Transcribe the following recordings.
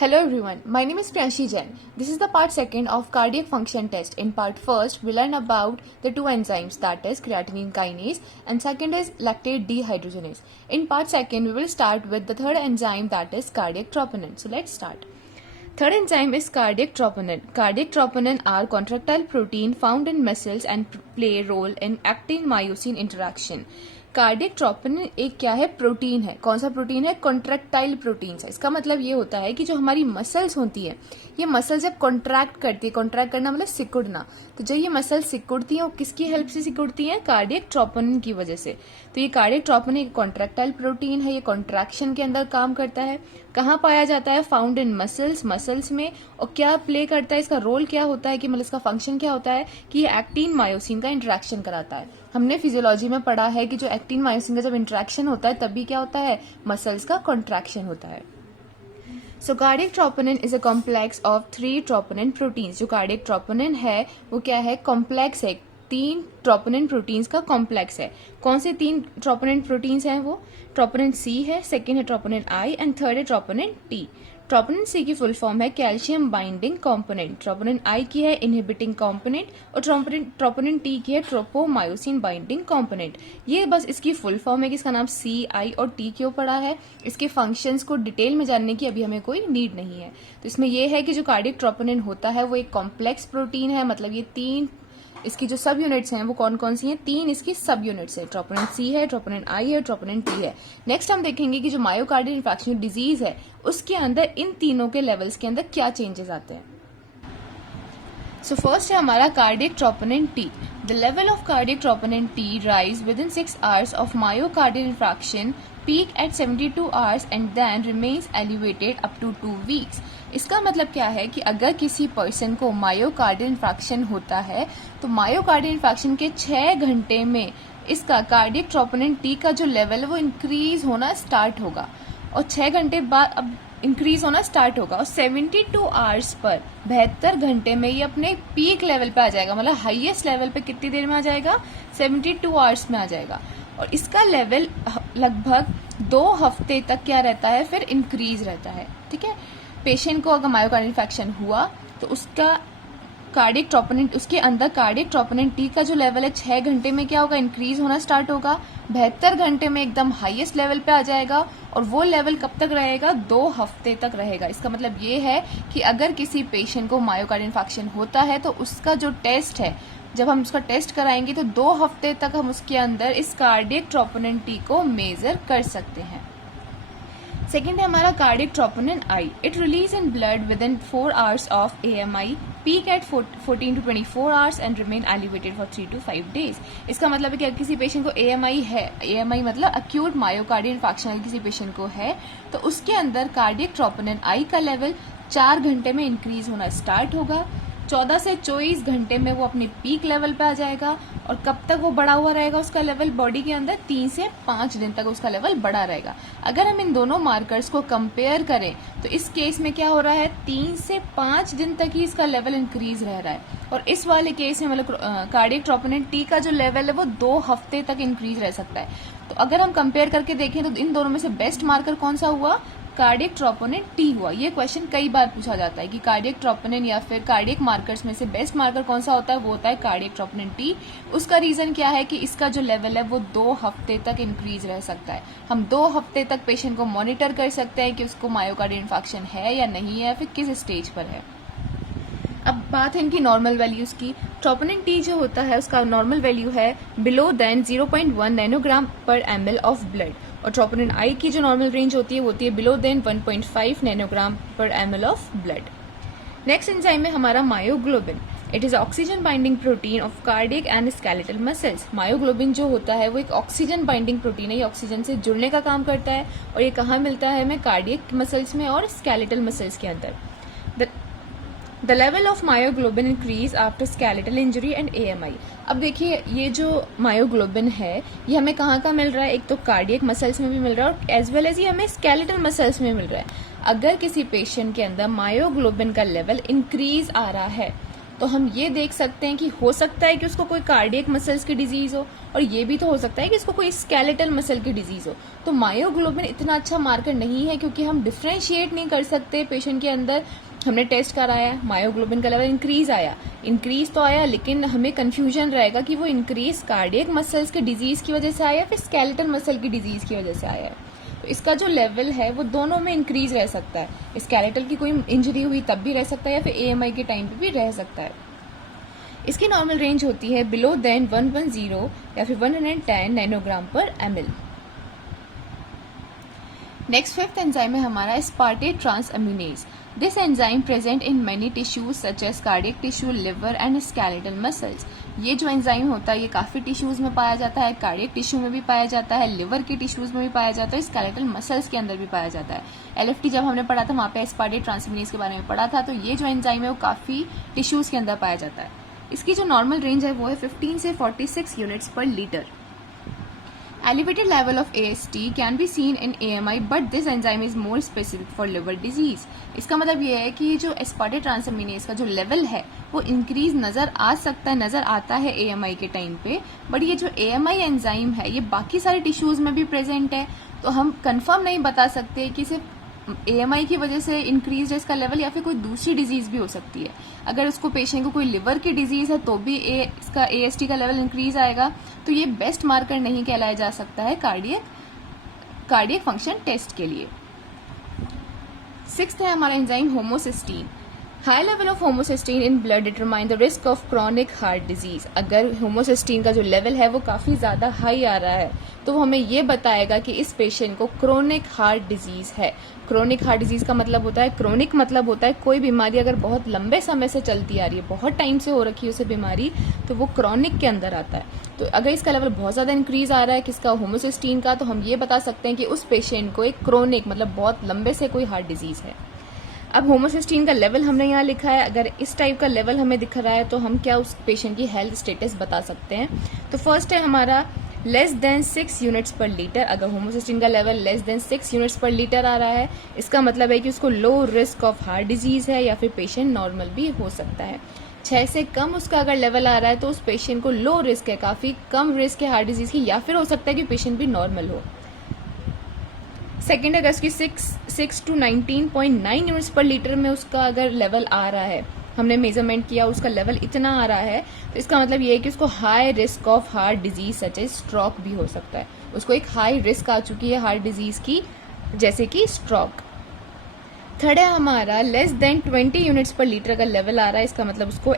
Hello everyone, my name is Priyanshi Jain. This is the part 2nd of cardiac function test. In part 1st, we learn about the two enzymes, that is creatinine kinase and second is lactate dehydrogenase. In part 2nd, we will start with the third enzyme, that is cardiac troponin. So let's start. Third enzyme is cardiac troponin. Cardiac troponin are contractile protein found in muscles and play a role in actin-myosin interaction. Cardiac troponin एक क्या है, protein है. कौन सा protein है? Contractile protein है. इसका मतलब ये होता है कि जो हमारी मसल्स होती है, ये मसल जब कॉन्ट्रैक्ट करती है, कॉन्ट्रैक्ट करना मतलब सिकुड़ना, तो जो ये मसल सिकुड़ती है वो किसकी हेल्प से सिकुड़ती है? कार्डियक ट्रोपोनिन की वजह से. तो ये कार्डियक ट्रोपोनिन एक कॉन्ट्रैक्टाइल प्रोटीन है, ये कॉन्ट्रैक्शन के अंदर काम करता है. कहाँ पाया जाता है? फाउंड इन मसल्स में. और क्या प्ले करता है, इसका रोल क्या होता है कि मतलब इसका फंक्शन क्या होता है कि ये एक्टिन मायोसिन का इंटरेक्शन कराता है. हमने फिजियोलॉजी में पढ़ा है कि जो एक्टिन मायोसिन का जब इंटरेक्शन होता है तभी क्या होता है? मसल्स का कॉन्ट्रैक्शन होता है. So cardiac troponin is a complex of 3 troponin proteins. जो कार्डियक ट्रोपोनिन है वो क्या है? कॉम्प्लेक्स है. 3 ट्रोपोनिन प्रोटीन्स का कॉम्प्लेक्स है. कौन से 3 ट्रोपोनिन प्रोटीन्स हैं वो? ट्रोपोनिन सी है, सेकेंड है ट्रोपोनिन आई एंड थर्ड है ट्रोपोनिन टी. ट्रोपोनिन सी की फुल फॉर्म है कैल्शियम बाइंडिंग कॉम्पोनेंट. ट्रोपोनिन आई की है इनहिबिटिंग कॉम्पोनेंट और ट्रोपोनिन टी की है ट्रोपोमायोसिन बाइंडिंग कॉम्पोनेंट. ये बस इसकी फुल फॉर्म है कि इसका नाम सी, आई और टी क्यों पड़ा है. इसके फंक्शंस को डिटेल में जानने की अभी हमें कोई नीड नहीं है. तो इसमें यह है कि जो कार्डियक ट्रोपोनिन होता है वो एक कॉम्प्लेक्स प्रोटीन है. मतलब ये 3 इसकी जो सब यूनिट्स हैं वो कौन कौन सी हैं? 3 इसकी सब यूनिट्स है. ट्रोपोनिन सी है, ट्रोपोनिन आई है, ट्रोपोनिन टी है. नेक्स्ट हम देखेंगे कि जो मायोकार्डियल इंफार्क्शन डिजीज है उसके अंदर इन तीनों के लेवल्स के अंदर क्या चेंजेस आते हैं. सो फर्स्ट है हमारा cardiac troponin T. The level of cardiac troponin T rise with in 6 hours of myocardial infarction, peak at 72 hours and then remains elevated up to 2 weeks. इसका मतलब क्या है कि अगर किसी पर्सन को मायोकार्डियल इंफार्क्शन होता है तो मायोकार्डियल इंफार्क्शन के 6 घंटे में इसका कार्डियक ट्रोपोनिन टी का जो लेवल है वो इंक्रीज होना स्टार्ट होगा और 6 घंटे बाद अब इंक्रीज होना स्टार्ट होगा और 72 आवर्स पर 72 घंटे में ये अपने पीक लेवल पे आ जाएगा. मतलब हाईएस्ट लेवल पे कितनी देर में आ जाएगा? 72 आवर्स में आ जाएगा. और इसका लेवल लगभग 2 हफ्ते तक क्या रहता है? फिर इंक्रीज रहता है. ठीक है. पेशेंट को अगर मायोकार्डियल इंफेक्शन हुआ तो उसका कार्डियक ट्रोपोनिन, उसके अंदर कार्डियक ट्रोपोनिन टी का जो लेवल है 6 घंटे में क्या होगा? इंक्रीज होना स्टार्ट होगा. 72 घंटे में एकदम हाईएस्ट लेवल पे आ जाएगा और वो लेवल कब तक रहेगा? 2 हफ्ते तक रहेगा. इसका मतलब ये है कि अगर किसी पेशेंट को मायोकार्डियल इंफेक्शन होता है तो उसका जो टेस्ट है, जब हम उसका टेस्ट कराएंगे तो 2 हफ्ते तक हम उसके अंदर इस कार्डियक ट्रोपोनिन टी को मेजर कर सकते हैं. सेकेंड है हमारा cardiac troponin I. It release in blood within 4 hours of AMI, peak at 14 to 24 hours and remain elevated for 3 to 5 days. इसका मतलब है कि अगर किसी पेशेंट को AMI है, AMI मतलब अक्यूट मायोकार्डियल इंफार्क्शन अगर किसी पेशेंट को है तो उसके अंदर कार्डियक ट्रोपोनिन आई का लेवल 4 घंटे में इंक्रीज होना स्टार्ट होगा. 14 से 24 घंटे में वो अपने पीक लेवल पे आ जाएगा. और कब तक वो बढ़ा हुआ रहेगा उसका लेवल बॉडी के अंदर? 3 से 5 दिन तक उसका लेवल बढ़ा रहेगा. अगर हम इन दोनों मार्कर्स को कंपेयर करें तो इस केस में क्या हो रहा है? 3 से 5 दिन तक ही इसका लेवल इंक्रीज रह रहा है. और इस वाले केस में मतलब कार्डियक ट्रोपोनिन टी का जो लेवल है वो 2 हफ्ते तक इंक्रीज रह सकता है. तो अगर हम कंपेयर करके देखें तो इन दोनों में से बेस्ट मार्कर कौन सा हुआ? कार्डियक ट्रोपोनिन टी हुआ. ये क्वेश्चन कई बार पूछा जाता है कि कार्डियक ट्रोपोनिन या फिर कार्डियक मार्कर्स में से बेस्ट मार्कर कौन सा होता है? वो होता है कार्डियक ट्रोपोनिन टी. उसका रीजन क्या है कि इसका जो लेवल है वो 2 हफ्ते तक इंक्रीज रह सकता है. हम 2 हफ्ते तक पेशेंट को मॉनिटर कर सकते हैं कि उसको मायोकार्डियल इंफार्क्शन है या नहीं है, फिर किस स्टेज पर है. अब बात है इनकी नॉर्मल वैल्यूज की. ट्रोपोनिन टी जो होता है उसका नॉर्मल वैल्यू है बिलो देन 0.1 नैनोग्राम पर ml ऑफ ब्लड. और ट्रोपोनिन आई की जो नॉर्मल रेंज होती है बिलो देन 1.5 नैनोग्राम पर ml of blood. Next enzyme है हमारा myoglobin. It is oxygen binding protein of cardiac and skeletal muscles. Myoglobin जो होता है वो एक ऑक्सीजन बाइंडिंग प्रोटीन है. ये ऑक्सीजन से जुड़ने का काम करता है और ये कहाँ मिलता है हमें? कार्डियक मसल्स में और स्केलेटल मसल्स के अंदर. The level of myoglobin increase after skeletal injury and AMI. अब देखिए ये जो मायोग्लोबिन है ये हमें कहाँ का मिल रहा है? एक तो कार्डियक मसल्स में भी मिल रहा है और एज वेल एज ये हमें स्केलेटल मसल्स में मिल रहा है. अगर किसी पेशेंट के अंदर मायोग्लोबिन का लेवल इंक्रीज आ रहा है तो हम ये देख सकते हैं कि हो सकता है कि उसको कोई कार्डियक मसल्स की डिजीज हो, और ये भी तो हो सकता है कि इसको कोई स्केलेटल मसल की डिजीज हो। तो मायोग्लोबिन इतना अच्छा मार्कर नहीं है, क्योंकि हम डिफ्रेंशिएट नहीं कर सकते पेशेंट के अंदर। हमने टेस्ट कराया, मायोग्लोबिन का लेवल इंक्रीज तो आया, लेकिन हमें कंफ्यूजन रहेगा कि वो इंक्रीज कार्डियक मसल्स की डिजीज की वजह से आया, फिर स्केलेटल मसल की डिजीज की वजह से आया है। तो इसका जो लेवल है वो दोनों में इंक्रीज रह सकता है। स्केलेटल की कोई इंजरी हुई तब भी रह सकता है, या फिर AMI के टाइम पे भी रह सकता है। इसकी नॉर्मल रेंज होती है बिलो देन 110 या फिर 110 नैनोग्राम पर ml। नेक्स्ट फिफ्थ एंजाइम है हमारा aspartate transaminase। This enzyme present in many tissues such as cardiac tissue, liver and skeletal muscles। ये जो एंजाइम होता है ये काफी टिश्यूज में पाया जाता है, कार्डियक टिश्यू में भी पाया जाता है, लिवर के टिश्यूज में भी पाया जाता है, स्केलेटल मसल्स के अंदर भी पाया जाता है। LFT जब हमने पढ़ा था वहाँ पे aspartate transaminase के बारे में पढ़ा था। तो ये जो एंजाइम है वो काफी टिश्यूज के अंदर पाया जाता है। इसकी जो नॉर्मल रेंज है वो है 15 से 46 यूनिट्स पर litre. Elevated level of AST can be seen in AMI, but this enzyme is more specific for liver disease। इसका मतलब ये है कि ये जो aspartate transaminase का जो लेवल है वो इंक्रीज नजर आता है AMI के टाइम पे, बट ये जो AMI एंजाइम है ये बाकी सारे टिश्यूज में भी प्रेजेंट है। तो हम कंफर्म नहीं बता सकते कि सिर्फ AMI की वजह से इंक्रीज है इसका लेवल, या फिर कोई दूसरी डिजीज भी हो सकती है। अगर उसको पेशेंट को कोई लिवर की डिजीज है तो भी इसका AST का लेवल इंक्रीज आएगा। तो ये बेस्ट मार्कर नहीं कहलाया जा सकता है कार्डियक फंक्शन टेस्ट के लिए। सिक्स्थ है हमारा enzyme homocysteine. High level of homocysteine in blood determine the risk of chronic heart disease. अगर होमोसिस्टीन का जो लेवल है वो काफी ज्यादा हाई आ रहा है तो वो हमें ये बताएगा कि इस पेशेंट को क्रोनिक हार्ट डिजीज है। क्रोनिक हार्ट डिजीज का मतलब होता है, क्रोनिक मतलब होता है कोई बीमारी अगर बहुत लंबे समय से चलती आ रही है, बहुत टाइम से हो रखी है उसे बीमारी, तो वो क्रोनिक के अंदर आता है। तो अगर इसका लेवल बहुत ज्यादा इंक्रीज आ रहा है किसका, होमोसिस्टीन का, तो हम ये बता सकते हैं कि उस पेशेंट को एक क्रोनिक मतलब बहुत लंबे से कोई हार्ट डिजीज है। अब होमोसिस्टीन का लेवल हमने यहाँ लिखा है, अगर इस टाइप का लेवल हमें दिख रहा है तो हम क्या उस पेशेंट की हेल्थ स्टेटस बता सकते हैं। तो फर्स्ट है हमारा लेस देन 6 यूनिट्स पर लीटर। अगर होमोसिस्टीन का लेवल लेस देन 6 यूनिट्स पर लीटर आ रहा है, इसका मतलब है कि उसको low risk of heart disease है, या फिर पेशेंट नॉर्मल भी हो सकता है। 6 से कम उसका अगर लेवल आ रहा है तो उस पेशेंट को लो रिस्क है, काफी कम रिस्क है हार्ट डिजीज की, या फिर हो सकता है कि पेशेंट भी नॉर्मल हो। सेकेंड अगर उसकी 6 to 19.9 यूनिट्स पर लीटर में उसका अगर लेवल आ रहा है, हमने मेजरमेंट किया उसका लेवल इतना आ रहा है, तो इसका मतलब ये है कि उसको high risk of heart disease such as stroke भी हो सकता है। उसको एक हाई रिस्क आ चुकी है हार्ट डिजीज की, जैसे कि स्ट्रोक। थर्ड है हमारा लेस देन 20 यूनिट्स पर लीटर का लेवल आ रहा है, इसका मतलब उसको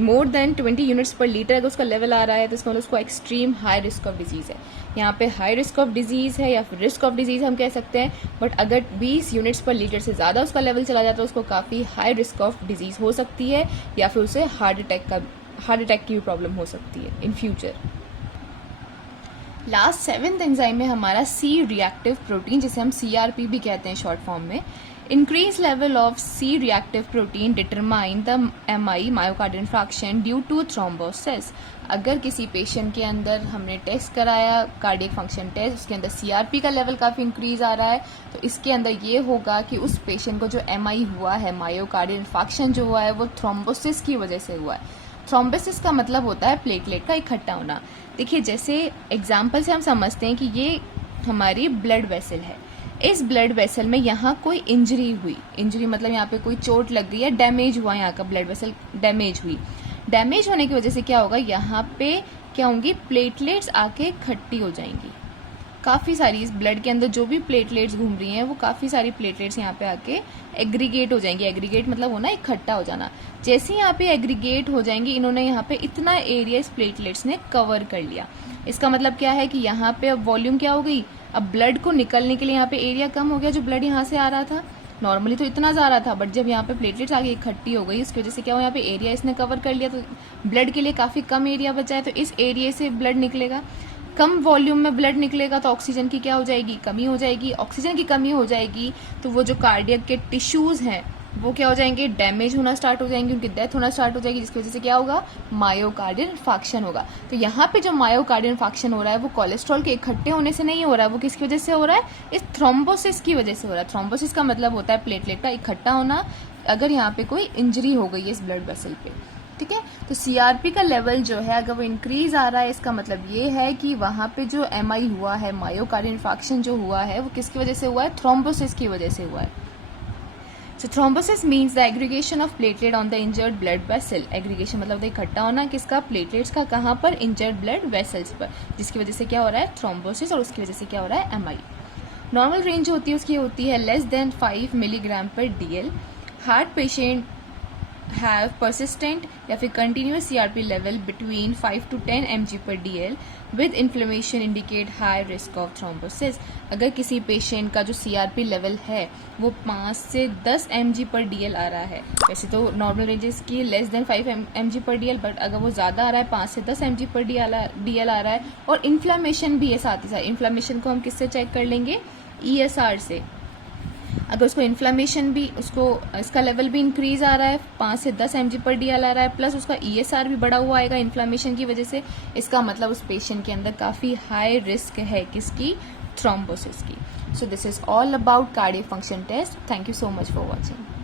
मोर देन 20 यूनिट्स पर लीटर अगर उसका लेवल आ रहा है तो इसका मतलब उसको extreme high risk of disease है। यहाँ पे हाई रिस्क ऑफ डिजीज है या फिर रिस्क ऑफ डिजीज हम कह सकते हैं, बट अगर 20 यूनिट्स पर लीटर से ज्यादा उसका लेवल चला जाता है तो उसको काफी हाई रिस्क ऑफ डिजीज हो सकती है, या फिर उसे हार्ट अटैक की भी प्रॉब्लम हो सकती है in future. Last seventh enzyme है हमारा C रिएक्टिव प्रोटीन, जिसे हम CRP भी कहते हैं शॉर्ट फॉर्म में। Increase level of C reactive protein determine the MI myocardial infarction due to thrombosis. अगर किसी पेशेंट के अंदर हमने टेस्ट कराया कार्डियक फंक्शन टेस्ट, उसके अंदर CRP का लेवल काफी इंक्रीज आ रहा है, तो इसके अंदर ये होगा कि उस पेशेंट को जो MI हुआ है, मायोकार्डियल इंफ्राक्शन जो हुआ है, वो थ्रोम्बोसिस की वजह से हुआ है। थ्रोम्बोसिस का मतलब होता है प्लेटलेट का इकट्ठा होना। देखिए जैसे एग्जाम्पल से हम समझते हैं कि ये हमारी ब्लड वेसल है, इस ब्लड वेसल में यहाँ कोई इंजरी हुई, इंजरी मतलब यहाँ पे कोई चोट लग गई है, डैमेज हुआ, यहाँ का ब्लड वेसल डैमेज हुई। डैमेज होने की वजह से क्या होगा, यहाँ पे क्या होंगी, प्लेटलेट्स आके इकट्ठी हो जाएंगी। काफ़ी सारी इस ब्लड के अंदर जो भी प्लेटलेट्स घूम रही हैं वो काफ़ी सारी प्लेटलेट्स यहाँ पे आके एग्रीगेट हो जाएंगी। एग्रीगेट मतलब होना इकट्ठा हो जाना। जैसे ही यहाँ पे एग्रीगेट हो जाएंगी, इन्होंने यहाँ पे इतना एरिया इस प्लेटलेट्स ने कवर कर लिया। इसका मतलब क्या है कि यहाँ पे अब वॉल्यूम क्या हो गई, अब ब्लड को निकलने के लिए यहाँ पे एरिया कम हो गया। जो ब्लड यहाँ से आ रहा था नॉर्मली तो इतना जा रहा था, बट जब यहाँ पे प्लेटलेट्स आगे इकट्ठी हो गई उसकी वजह से क्या हो, यहाँ पे एरिया इसने कवर कर लिया, तो ब्लड के लिए काफ़ी कम एरिया बचा है। तो इस एरिया से ब्लड निकलेगा, कम वॉल्यूम में ब्लड निकलेगा तो ऑक्सीजन की क्या हो जाएगी, कमी हो जाएगी। ऑक्सीजन की कमी हो जाएगी तो वो जो कार्डियक के टिश्यूज हैं वो क्या हो जाएंगे, डैमेज होना स्टार्ट हो जाएंगे, उनकी डेथ होना स्टार्ट हो जाएगी, जिसकी वजह से क्या होगा, मायोकार्डियल इन्फार्क्शन होगा। तो यहाँ पे जो मायोकार्डियल इन्फार्क्शन हो रहा है वो कोलेस्ट्रॉल के इकट्ठे होने से नहीं हो रहा है, वो किसकी वजह से हो रहा है, इस थ्रोम्बोसिस की वजह से हो रहा है। थ्रोम्बोसिस का मतलब होता है प्लेटलेट का इकट्ठा होना, अगर यहाँ पे कोई इंजरी हो गई है इस ब्लड वेसल पे, ठीक है। तो सीआरपी का लेवल जो है अगर वो इंक्रीज आ रहा है, इसका मतलब ये है कि वहां पे जो एमआई हुआ है, मायोकार्डियल इन्फार्क्शन जो हुआ है, वो किसकी वजह से हुआ है, थ्रोम्बोसिस की वजह से हुआ है। So thrombosis means the aggregation of platelet on the injured blood vessel. Aggregation मतलब इकट्ठा होना किसका, प्लेटलेट्स का, कहाँ पर, इंजर्ड ब्लड वेसल्स पर, जिसकी वजह से क्या हो रहा है, थ्रोम्बोसिस, और उसकी वजह से क्या हो रहा है, एमआई। नॉर्मल रेंज होती है उसकी होती है लेस देन 5 मिलीग्राम पर DL. Heart patient have persistent या फिर continuous CRP level between 5 to 10 mg per DL with inflammation indicate high risk of thrombosis। अगर किसी पेशेंट का जो CRP लेवल है वो 5 से 10 mg पर DL आ रहा है, वैसे तो नॉर्मल रेंजेस की लेस देन 5 mg पर DL, बट अगर वो ज़्यादा आ रहा है, 5 से 10 mg पर DL आ रहा है, और इन्फ्लामेशन भी है साथ ही साथ। इन्फ्लामेशन को हम किससे चेक कर लेंगे, ESR से। अगर उसको इन्फ्लामेशन भी, उसको इसका लेवल भी इंक्रीज आ रहा है, 5 से 10 mg पर DL आ रहा है, प्लस उसका ESR भी बढ़ा हुआ आएगा इन्फ्लामेशन की वजह से, इसका मतलब उस पेशेंट के अंदर काफ़ी हाई रिस्क है किसकी, थ्रोम्बोसिस की। So this is all about cardiac function test. Thank you so much for watching.